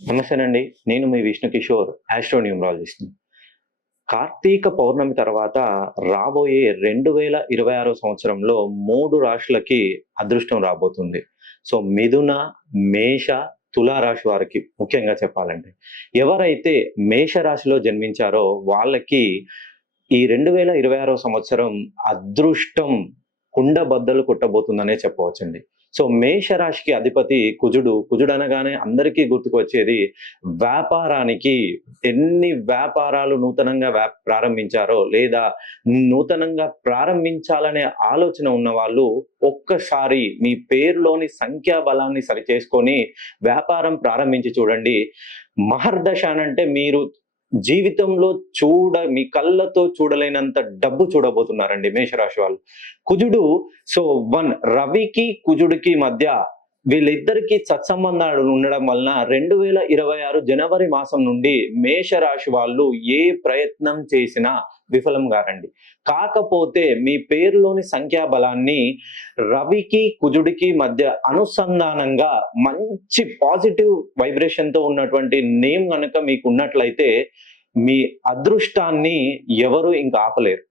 నమస్తేనండి. నేను మీ విష్ణు కిషోర్, ఆస్ట్రో న్యూమరాలజిస్ట్‌ని. కార్తీక పౌర్ణమి తర్వాత రాబోయే 2026 సంవత్సరంలో 3 రాశులకి అదృష్టం రాబోతుంది. సో, మిథున, మేష, తులా రాశి వారికి ముఖ్యంగా చెప్పాలంటే. ఎవరైతే మేష రాశిలో జన్మించారో వాళ్ళకి ఈ 2026 సంవత్సరం అదృష్టం కుండబద్దలు కొట్టబోతుందనే చెప్పవచ్చండి. సో, మేషరాశికి అధిపతి కుజుడు. కుజుడనగానే అందరికీ గుర్తుకొచ్చేది వ్యాపారానికి ఎన్ని వ్యాపారాలు నూతనంగా ప్రారంభించారో, లేదా నూతనంగా ప్రారంభించాలనే ఆలోచన ఉన్నవాళ్ళు ఒక్కసారి మీ పేరులోని సంఖ్యా బలాన్ని సరిచేసుకొని వ్యాపారం ప్రారంభించి చూడండి. మహర్దశ అనంటే మీరు జీవితంలో మీ కళ్ళతో చూడలేనంత డబ్బు చూడబోతున్నారండి మేషరాశి వాళ్ళు. కుజుడు సో, రవికి, కుజుడికి మధ్య వీళ్ళిద్దరికీ సత్సంబంధాలు ఉండడం వలన 2026 జనవరి మాసం నుండి మేషరాశి వాళ్ళు ఏ ప్రయత్నం చేసినా విఫలం గారండి. కాకపోతే మీ పేరులోని సంఖ్యాబలాన్ని రవికి, కుజుడికి మధ్య అనుసంధానంగా మంచి పాజిటివ్ వైబ్రేషన్‌తో ఉన్నటువంటి నేమ్ గనక మీకున్నట్లయితే మీ అదృష్టాన్ని ఎవరు ఇంక ఆపలేరు.